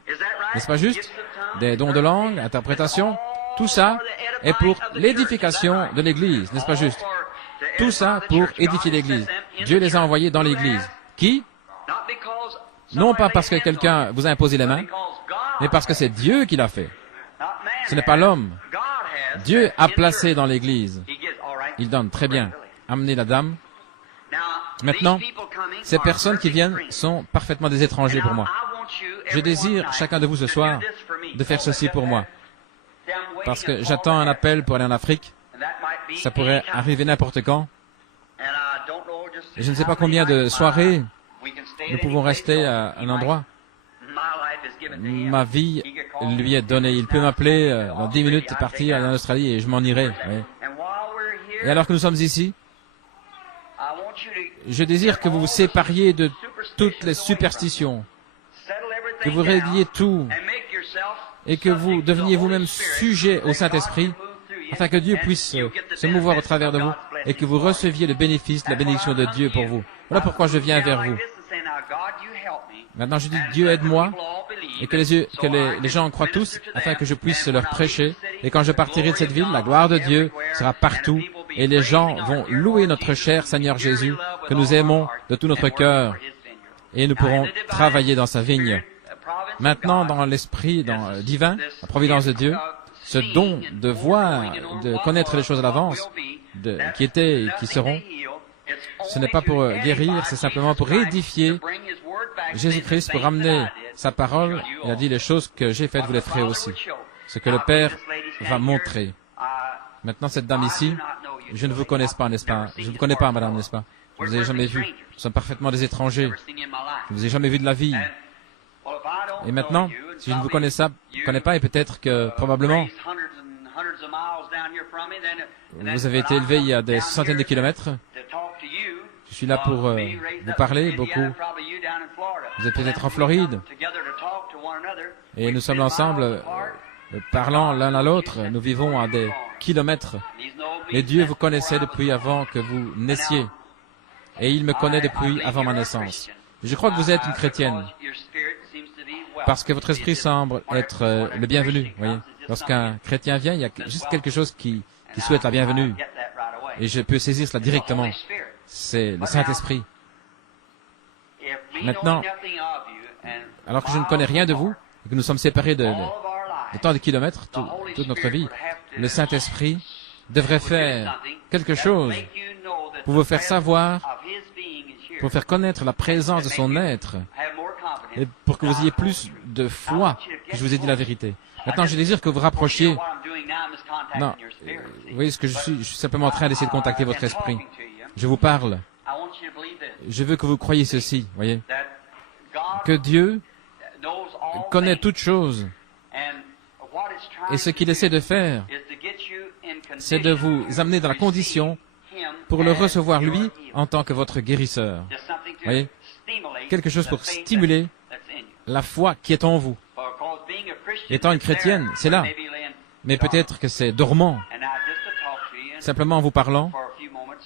N'est-ce pas juste? Des dons de langue, interprétation. Tout ça est pour l'édification de l'Église. N'est-ce pas juste? Tout ça pour édifier l'Église. Dieu les a envoyés dans l'Église. Qui? Non pas parce que quelqu'un vous a imposé les mains, mais parce que c'est Dieu qui l'a fait. Ce n'est pas l'homme. Dieu a placé dans l'Église. Il donne. Très bien. Amenez la dame. Maintenant, ces personnes qui viennent sont parfaitement des étrangers pour moi. Je désire, chacun de vous ce soir, de faire ceci pour moi. Parce que j'attends un appel pour aller en Afrique. Ça pourrait arriver n'importe quand. Et je ne sais pas combien de soirées nous pouvons rester à un endroit. Ma vie lui est donnée. Il peut m'appeler dans 10 minutes, partir en Australie et je m'en irai. Oui. Et alors que nous sommes ici, je désire que vous vous sépariez de toutes les superstitions, que vous régliez tout et que vous deveniez vous-même sujet au Saint-Esprit, afin que Dieu puisse se mouvoir au travers de vous et que vous receviez le bénéfice, la bénédiction de Dieu pour vous. Voilà pourquoi je viens vers vous. Maintenant, je dis, Dieu aide-moi et que les gens en croient tous, afin que je puisse leur prêcher. Et quand je partirai de cette ville, la gloire de Dieu sera partout et les gens vont louer notre cher Seigneur Jésus, que nous aimons de tout notre cœur, et nous pourrons travailler dans sa vigne. Maintenant, dans l'esprit divin, la providence de Dieu, ce don de voir, de connaître les choses à l'avance, qui étaient et qui seront, ce n'est pas pour guérir, c'est simplement pour édifier Jésus-Christ, pour amener sa parole. Il a dit, les choses que j'ai faites, vous les ferez aussi. Ce que le Père va montrer. Maintenant, cette dame ici, je ne vous connais pas, n'est-ce pas? Je ne vous connais pas, madame, n'est-ce pas? Je ne vous ai jamais vu. Nous sommes parfaitement des étrangers. Je ne vous ai jamais vu de la vie. Et maintenant, si je ne vous connais pas, et peut-être que, probablement, vous avez été élevé il y a des centaines de kilomètres. Je suis là pour vous parler beaucoup. Vous êtes peut-être en Floride. Et nous sommes ensemble, parlant l'un à l'autre. Nous vivons à des kilomètres. Mais Dieu vous connaissait depuis avant que vous naissiez. Et il me connaît depuis avant ma naissance. Je crois que vous êtes une chrétienne. Parce que votre esprit semble être le bienvenu. Voyez, lorsqu'un chrétien vient, il y a juste quelque chose qui souhaite la bienvenue. Et je peux saisir cela directement. C'est le Saint-Esprit. Maintenant, alors que je ne connais rien de vous, et que nous sommes séparés de tant de kilomètres, toute notre vie, le Saint-Esprit devrait faire quelque chose pour vous faire savoir, pour faire connaître la présence de son être, et pour que vous ayez plus de foi que je vous ai dit la vérité. Maintenant, je désire que vous rapprochiez Non, vous voyez ce que je suis simplement en train d'essayer de contacter votre esprit. Je vous parle. Je veux que vous croyiez ceci, voyez, que Dieu connaît toutes choses. Et ce qu'il essaie de faire, c'est de vous amener dans la condition pour le recevoir lui en tant que votre guérisseur. Voyez, quelque chose pour stimuler la foi qui est en vous. Étant une chrétienne, c'est là. Mais peut-être que c'est dormant. Simplement en vous parlant,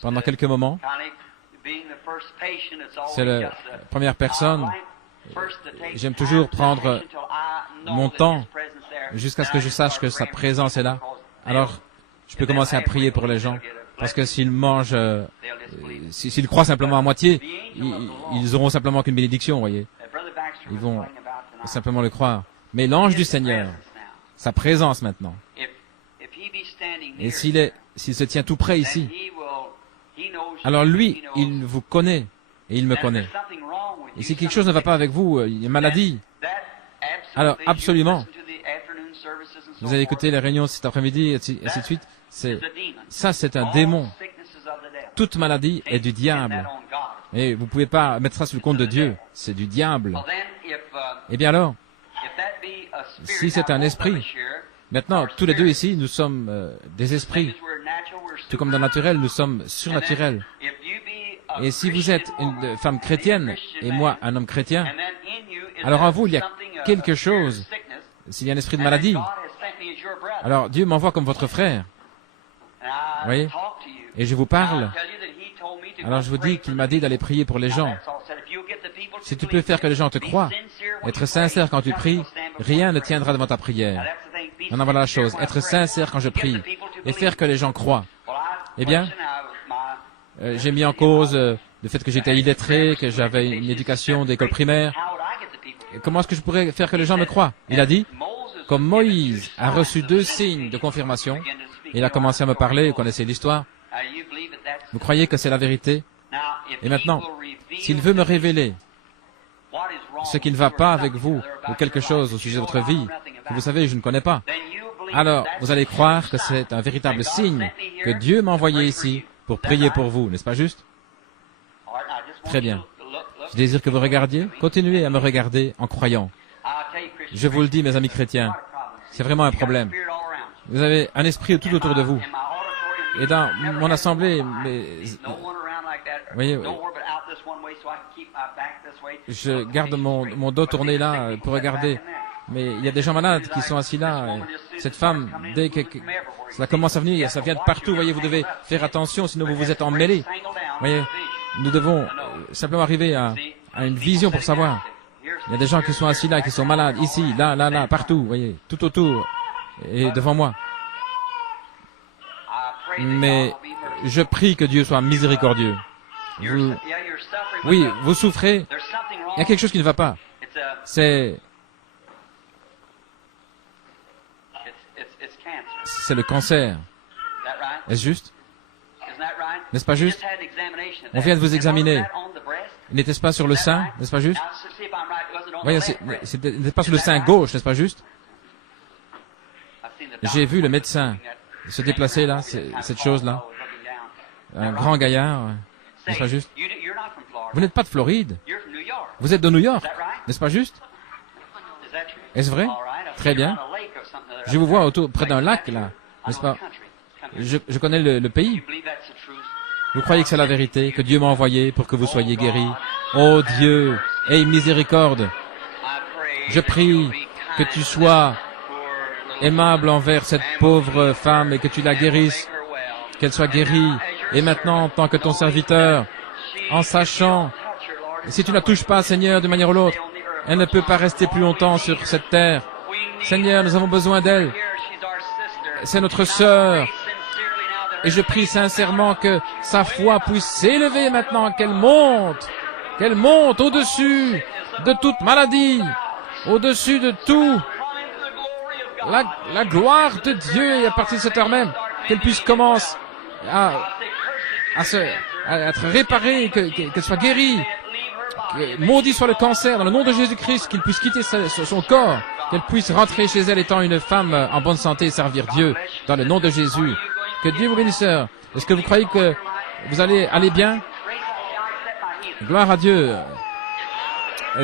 pendant quelques moments, c'est la première personne. J'aime toujours prendre mon temps jusqu'à ce que je sache que sa présence est là. Alors, je peux commencer à prier pour les gens. Parce que s'ils mangent, s'ils croient simplement à moitié, ils auront simplement qu'une bénédiction, voyez. Ils vont simplement le croire. Mais l'ange du Seigneur, sa présence maintenant, et s'il se tient tout près ici, alors lui, il vous connaît et il me connaît. Et si quelque chose ne va pas avec vous, il y a une maladie, alors absolument, vous avez écouté les réunions cet après-midi, et ainsi de suite, c'est un démon. Toute maladie est du diable. Et vous ne pouvez pas mettre ça sur le compte de Dieu, c'est du diable. Eh bien alors, si c'est un esprit, maintenant, tous les deux ici, nous sommes des esprits. Tout comme dans le naturel, nous sommes surnaturels. Et si vous êtes une femme chrétienne, et moi un homme chrétien, alors en vous, il y a quelque chose. S'il y a un esprit de maladie, alors Dieu m'envoie comme votre frère. Vous voyez? Et je vous parle. Alors je vous dis qu'il m'a dit d'aller prier pour les gens. Si tu peux faire que les gens te croient, être sincère quand tu pries, rien ne tiendra devant ta prière. Maintenant voilà la chose, être sincère quand je prie, et faire que les gens croient. Eh bien, j'ai mis en cause le fait que j'étais illettré, que j'avais une éducation d'école primaire. Comment est-ce que je pourrais faire que les gens me croient? Il a dit, comme Moïse a reçu 2 signes de confirmation, il a commencé à me parler, vous connaissez l'histoire. Vous croyez que c'est la vérité? Et maintenant, s'il veut me révéler ce qui ne va pas avec vous, ou quelque chose au sujet de votre vie, que vous savez, je ne connais pas, alors vous allez croire que c'est un véritable signe que Dieu m'a envoyé ici pour prier pour vous, n'est-ce pas juste? Très bien. Je désire que vous regardiez. Continuez à me regarder en croyant. Je vous le dis, mes amis chrétiens, c'est vraiment un problème. Vous avez un esprit tout autour de vous. Et dans mon assemblée, vous voyez, je garde mon dos tourné là pour regarder. Mais il y a des gens malades qui sont assis là. Cette femme, dès que cela commence à venir, ça vient de partout. Vous voyez, vous devez faire attention, sinon vous vous êtes emmêlés. Vous voyez, nous devons simplement arriver à une vision pour savoir. Il y a des gens qui sont assis là, qui sont malades, ici, là, partout, vous voyez, tout autour et devant moi. Mais je prie que Dieu soit miséricordieux. Oui, vous souffrez. Il y a quelque chose qui ne va pas. C'est le cancer. Est-ce juste? N'est-ce pas juste? On vient de vous examiner. N'était-ce pas sur le sein? N'est-ce pas juste? Voyez, n'était pas sur le sein gauche, n'est-ce pas juste? J'ai vu le médecin se déplacer là, cette chose-là. Un grand gaillard, n'est-ce pas juste? Vous n'êtes pas de Floride. Vous êtes de New York, n'est-ce pas juste? Est-ce vrai? Très bien. Je vous vois près d'un lac là, n'est-ce pas? Je connais le pays. Vous croyez que c'est la vérité, que Dieu m'a envoyé pour que vous soyez guéris? Oh Dieu, aie miséricorde. Je prie que tu sois aimable envers cette pauvre femme et que tu la guérisses, qu'elle soit guérie. Et maintenant, en tant que ton serviteur, en sachant, si tu ne la touches pas, Seigneur, d'une manière ou l'autre, elle ne peut pas rester plus longtemps sur cette terre. Seigneur, nous avons besoin d'elle. C'est notre sœur. Et je prie sincèrement que sa foi puisse s'élever maintenant, qu'elle monte au-dessus de toute maladie, au-dessus de tout. La gloire de Dieu, et à partir de cette heure même, qu'elle puisse commencer à être réparée, qu'elle soit guérie. Maudit soit le cancer, dans le nom de Jésus-Christ, qu'il puisse quitter son corps, qu'elle puisse rentrer chez elle étant une femme en bonne santé et servir Dieu dans le nom de Jésus. Que Dieu vous bénisse, sœur. Est-ce que vous croyez que vous allez aller bien? Gloire à Dieu.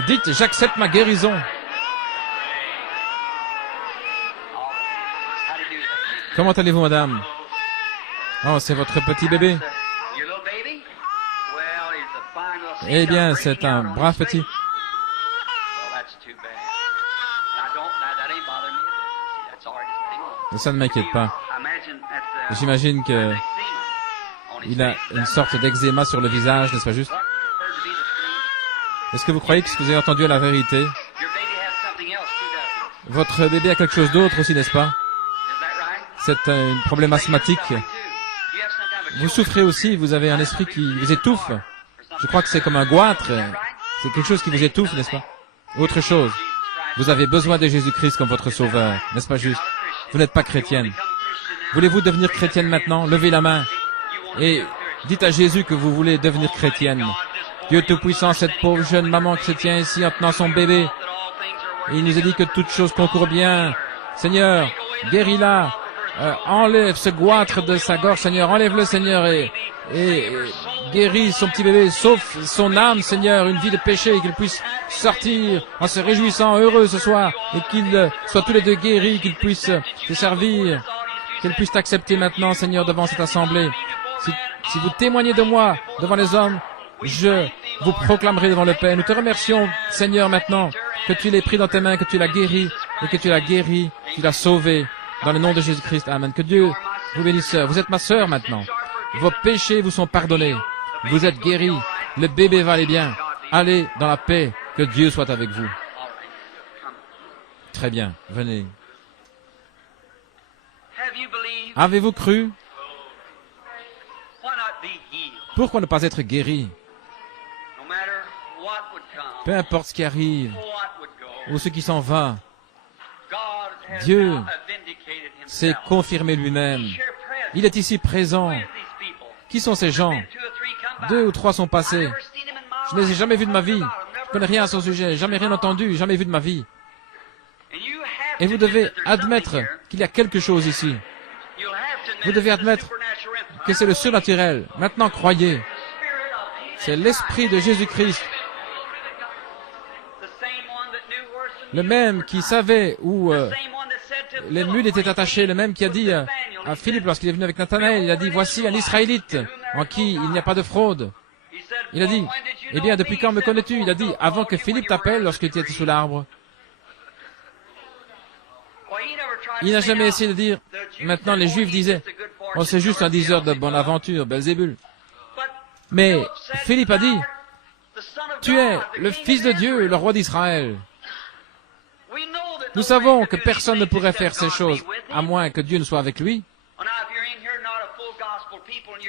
Dites, j'accepte ma guérison. Comment allez-vous, madame? Oh, c'est votre petit bébé. Eh bien, c'est un brave petit. Ça ne m'inquiète pas. J'imagine que il a une sorte d'eczéma sur le visage, n'est-ce pas juste? Est-ce que vous croyez que ce que vous avez entendu est la vérité? Votre bébé a quelque chose d'autre aussi, n'est-ce pas? C'est un problème asthmatique. Vous souffrez aussi, vous avez un esprit qui vous étouffe. Je crois que c'est comme un goitre. C'est quelque chose qui vous étouffe, n'est-ce pas? Autre chose. Vous avez besoin de Jésus-Christ comme votre sauveur, n'est-ce pas juste? Vous n'êtes pas chrétienne. Voulez-vous devenir chrétienne maintenant? Levez la main et dites à Jésus que vous voulez devenir chrétienne. Dieu Tout-Puissant, cette pauvre jeune maman qui se tient ici en tenant son bébé. Et il nous a dit que toute chose concourt bien. Seigneur, guéris-la. Enlève ce goitre de sa gorge, Seigneur. Enlève-le, Seigneur, et guéris son petit bébé. Sauf son âme, Seigneur, une vie de péché, et qu'il puisse sortir en se réjouissant, heureux ce soir, et qu'ils soient tous les deux guéris, qu'ils puissent te servir, qu'ils puissent t'accepter maintenant, Seigneur, devant cette assemblée. Si vous témoignez de moi devant les hommes, je vous proclamerai devant le Père. Nous te remercions, Seigneur, maintenant, que tu l'aies pris dans tes mains, que tu l'as guéri, et que tu l'as guéri, tu l'as sauvé. Dans le nom de Jésus-Christ, amen. Que Dieu vous bénisse, sœur. Vous êtes ma sœur maintenant. Vos péchés vous sont pardonnés. Vous êtes guéris. Le bébé va aller bien. Allez dans la paix. Que Dieu soit avec vous. Très bien. Venez. Avez-vous cru? Pourquoi ne pas être guéri? Peu importe ce qui arrive ou ce qui s'en va, Dieu s'est confirmé lui-même. Il est ici présent. Qui sont ces gens? 2 ou 3 sont passés. Je ne les ai jamais vus de ma vie. Je ne connais rien à son sujet. Jamais rien entendu. Jamais vu de ma vie. Et vous devez admettre qu'il y a quelque chose ici. Vous devez admettre que c'est le surnaturel. Maintenant, croyez. C'est l'Esprit de Jésus-Christ. Le même qui savait où les mules étaient attachées, le même qui a dit à Philippe lorsqu'il est venu avec Nathanaël, il a dit, voici un Israélite en qui il n'y a pas de fraude. Il a dit, eh bien, depuis quand me connais-tu? Il a dit, avant que Philippe t'appelle lorsque tu étais sous l'arbre. Il n'a jamais essayé de dire, maintenant les Juifs disaient, oh c'est juste un diseur de bonne aventure, Belzébul. Mais Philippe a dit, tu es le Fils de Dieu, le roi d'Israël. Nous savons que personne ne pourrait faire ces choses, à moins que Dieu ne soit avec lui.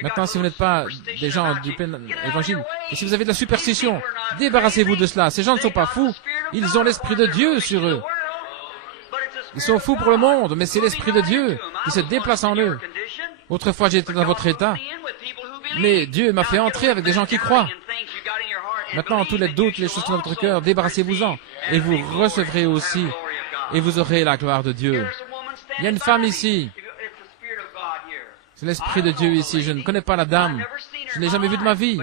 Maintenant, si vous n'êtes pas des gens du plein évangile, et si vous avez de la superstition, débarrassez-vous de cela. Ces gens ne sont pas fous, ils ont l'Esprit de Dieu sur eux. Ils sont fous pour le monde, mais c'est l'Esprit de Dieu qui se déplace en eux. Autrefois, j'étais dans votre état, mais Dieu m'a fait entrer avec des gens qui croient. Maintenant, tous les doutes, les choses dans votre cœur, débarrassez-vous-en, et vous recevrez aussi, et vous aurez la gloire de Dieu. Il y a une femme ici. C'est l'Esprit de Dieu ici. Je ne connais pas la dame. Je ne l'ai jamais vue de ma vie.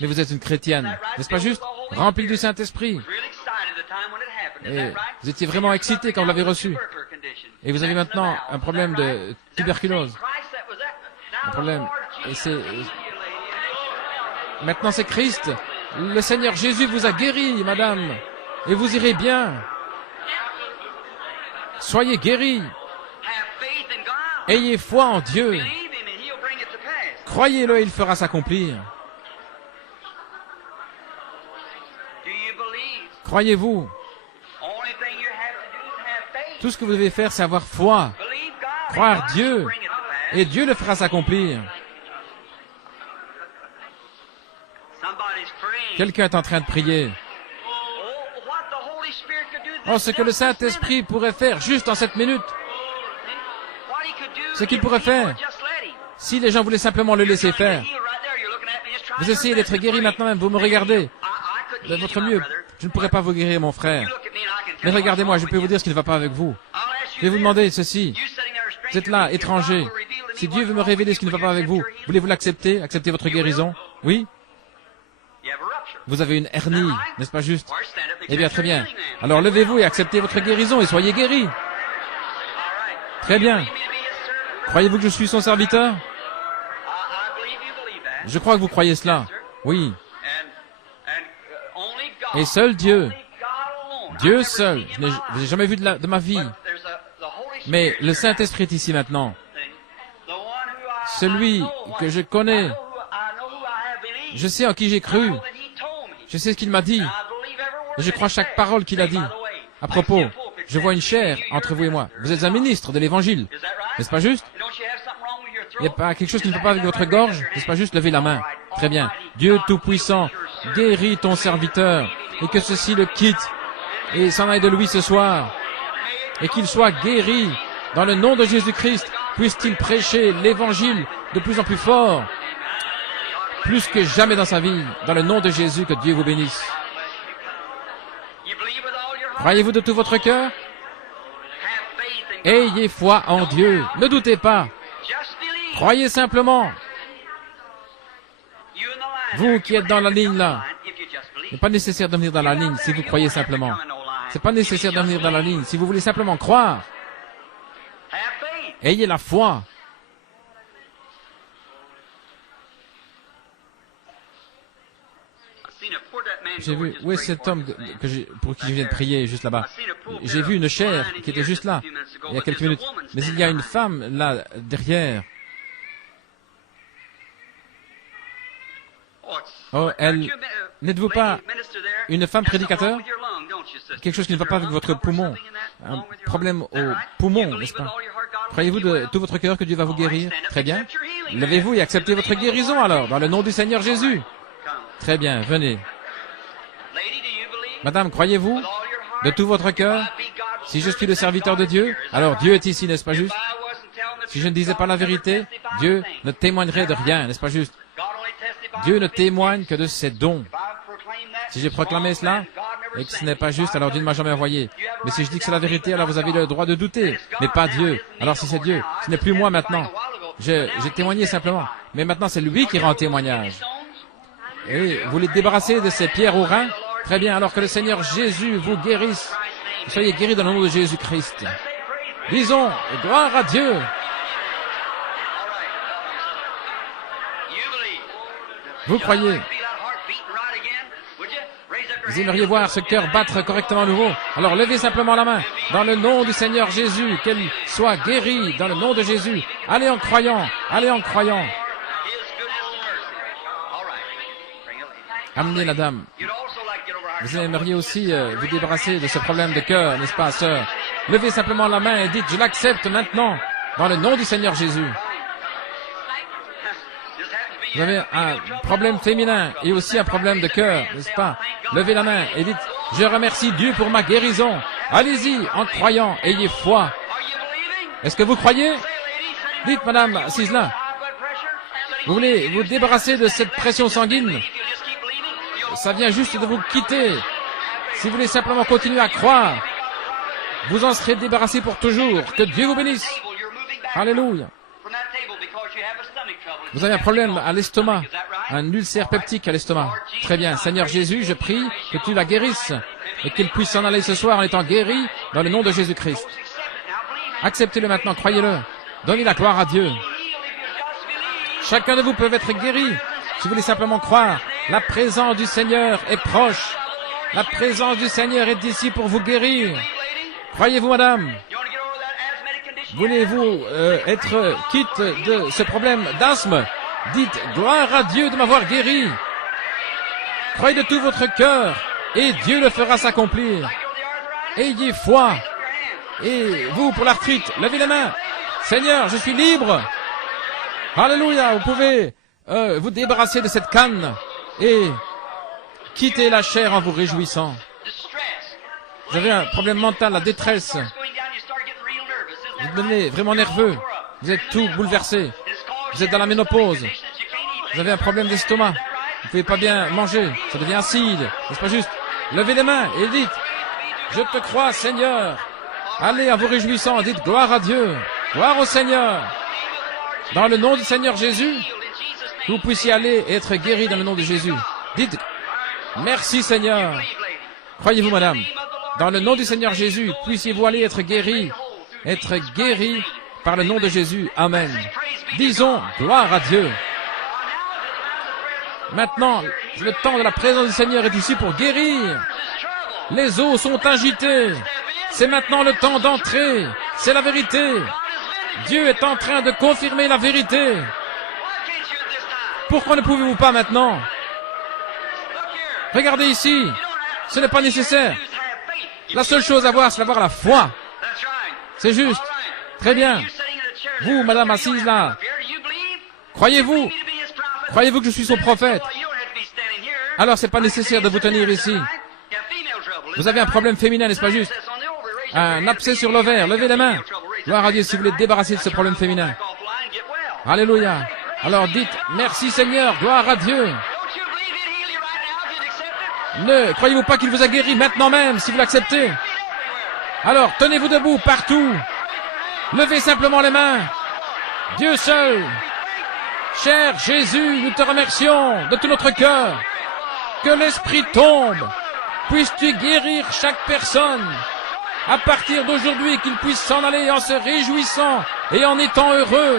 Mais vous êtes une chrétienne. N'est-ce pas juste? Remplie du Saint-Esprit. Et vous étiez vraiment excité quand vous l'avez reçu. Et vous avez maintenant un problème de tuberculose. Un problème. Et maintenant c'est Christ. Le Seigneur Jésus vous a guéri, madame. Et vous irez bien. Soyez guéris. Ayez foi en Dieu. Croyez-le et il fera s'accomplir. Croyez-vous? Tout ce que vous devez faire, c'est avoir foi. Croire Dieu. Et Dieu le fera s'accomplir. Quelqu'un est en train de prier. Oh, ce que le Saint-Esprit pourrait faire juste en cette minute. Ce qu'il pourrait faire. Si les gens voulaient simplement le laisser faire. Vous essayez d'être guéri maintenant même, vous me regardez. De votre mieux, je ne pourrais pas vous guérir, mon frère. Mais regardez-moi, je peux vous dire ce qui ne va pas avec vous. Je vais vous demander ceci. Vous êtes là, étranger. Si Dieu veut me révéler ce qui ne va pas avec vous, voulez-vous l'accepter? Accepter votre guérison? Oui? Vous avez une hernie, n'est-ce pas juste? Eh bien, très bien. Alors levez-vous et acceptez votre guérison et soyez guéris. Très bien. Croyez-vous que je suis son serviteur? Je crois que vous croyez cela. Oui. Et seul Dieu, Dieu seul, je n'ai jamais vu de ma vie. Mais le Saint-Esprit est ici maintenant. Celui que je connais, je sais en qui j'ai cru. Je sais ce qu'il m'a dit. Et je crois chaque parole qu'il a dit. À propos, je vois une chair entre vous et moi. Vous êtes un ministre de l'Évangile. N'est-ce pas juste? Il n'y a pas quelque chose qui ne va pas avec votre gorge? N'est-ce pas juste? Levez la main. Très bien. Dieu Tout-Puissant, guéris ton serviteur et que ceci le quitte et s'en aille de lui ce soir. Et qu'il soit guéri dans le nom de Jésus-Christ. Puisse-t-il prêcher l'Évangile de plus en plus fort, plus que jamais dans sa vie, dans le nom de Jésus, que Dieu vous bénisse. Croyez-vous de tout votre cœur? Ayez foi en Dieu, ne doutez pas. Croyez simplement. Vous qui êtes dans la ligne là, il n'est pas nécessaire de venir dans la ligne si vous croyez simplement. C'est pas nécessaire de venir dans la ligne si vous voulez simplement croire. Ayez la foi. J'ai vu, où est cet homme pour qui je viens de prier, juste là-bas? J'ai vu une chair qui était juste là, il y a quelques minutes. Mais il y a une femme là, derrière. Oh, n'êtes-vous pas une femme prédicateur? Quelque chose qui ne va pas avec votre poumon. Un problème au poumon, n'est-ce pas? Croyez-vous de tout votre cœur que Dieu va vous guérir? Très bien. Levez-vous et acceptez votre guérison alors, dans le nom du Seigneur Jésus. Très bien, venez. Madame, croyez-vous de tout votre cœur? Si je suis le serviteur de Dieu, alors Dieu est ici, n'est-ce pas juste? Si je ne disais pas la vérité, Dieu ne témoignerait de rien, n'est-ce pas juste? Dieu ne témoigne que de ses dons. Si j'ai proclamé cela, et que ce n'est pas juste, alors Dieu ne m'a jamais envoyé. Mais si je dis que c'est la vérité, alors vous avez le droit de douter. Mais pas Dieu. Alors si c'est Dieu, ce n'est plus moi maintenant. J'ai témoigné simplement. Mais maintenant, c'est lui qui rend témoignage. Et vous voulez débarrasser de ces pierres au rein? Très bien, alors que le Seigneur Jésus vous guérisse. Soyez guéris dans le nom de Jésus-Christ. Disons, gloire à Dieu. Vous croyez? Vous aimeriez voir ce cœur battre correctement à nouveau? Alors levez simplement la main. Dans le nom du Seigneur Jésus, qu'elle soit guérie dans le nom de Jésus. Allez en croyant, allez en croyant. Amenez la dame. Vous aimeriez aussi vous débarrasser de ce problème de cœur, n'est-ce pas, sœur? Levez simplement la main et dites, je l'accepte maintenant, dans le nom du Seigneur Jésus. Vous avez un problème féminin et aussi un problème de cœur, n'est-ce pas? Levez la main et dites, je remercie Dieu pour ma guérison. Allez-y, en croyant, ayez foi. Est-ce que vous croyez? Dites, madame assise là, vous voulez vous débarrasser de cette pression sanguine? Ça vient juste de vous quitter. Si vous voulez simplement continuer à croire, vous en serez débarrassé pour toujours. Que Dieu vous bénisse. Alléluia. Vous avez un problème à l'estomac, un ulcère peptique à l'estomac. Très bien. Seigneur Jésus, je prie que tu la guérisses et qu'il puisse s'en aller ce soir en étant guéri dans le nom de Jésus-Christ. Acceptez-le maintenant, croyez-le. Donnez la gloire à Dieu. Chacun de vous peut être guéri. Si vous voulez simplement croire, la présence du Seigneur est proche. La présence du Seigneur est ici pour vous guérir. Croyez-vous, madame? Voulez-vous être quitte de ce problème d'asthme? Dites, gloire à Dieu de m'avoir guéri. Croyez de tout votre cœur et Dieu le fera s'accomplir. Ayez foi. Et vous, pour l'arthrite, levez les mains. Seigneur, je suis libre. Alléluia, vous pouvez vous débarrasser de cette canne et quitter la chair en vous réjouissant. Vous avez un problème mental, la détresse. Vous devenez vraiment nerveux. Vous êtes tout bouleversé. Vous êtes dans la ménopause. Vous avez un problème d'estomac. Vous ne pouvez pas bien manger. Ça devient acide. C'est pas juste. Levez les mains et dites, Je te crois, Seigneur. Allez en vous réjouissant, dites gloire à Dieu. Gloire au Seigneur. Dans le nom du Seigneur Jésus, que vous puissiez aller et être guéris dans le nom de Jésus. Dites merci, Seigneur. Croyez-vous, madame? Dans le nom du Seigneur Jésus, puissiez-vous aller être guéris par le nom de Jésus. Amen. Disons gloire à Dieu. Maintenant, le temps de la présence du Seigneur est ici pour guérir. Les eaux sont agitées. C'est maintenant le temps d'entrer. C'est la vérité. Dieu est en train de confirmer la vérité. Pourquoi ne pouvez-vous pas maintenant? Regardez ici. Ce n'est pas nécessaire. La seule chose à voir, c'est d'avoir la foi. C'est juste. Très bien. Vous, madame assise là, croyez-vous? Croyez-vous que je suis son prophète? Alors c'est pas nécessaire de vous tenir ici. Vous avez un problème féminin, n'est-ce pas juste? Un abcès sur l'ovaire. Levez les mains. Gloire à Dieu si vous voulez débarrasser de ce problème féminin. Alléluia. Alors dites, merci Seigneur, gloire à Dieu. Ne croyez-vous pas qu'il vous a guéri maintenant même, si vous l'acceptez? Alors, tenez-vous debout partout. Levez simplement les mains. Dieu seul. Cher Jésus, nous te remercions de tout notre cœur. Que l'Esprit tombe. Puisses-tu guérir chaque personne. À partir d'aujourd'hui, qu'il puisse s'en aller en se réjouissant et en étant heureux.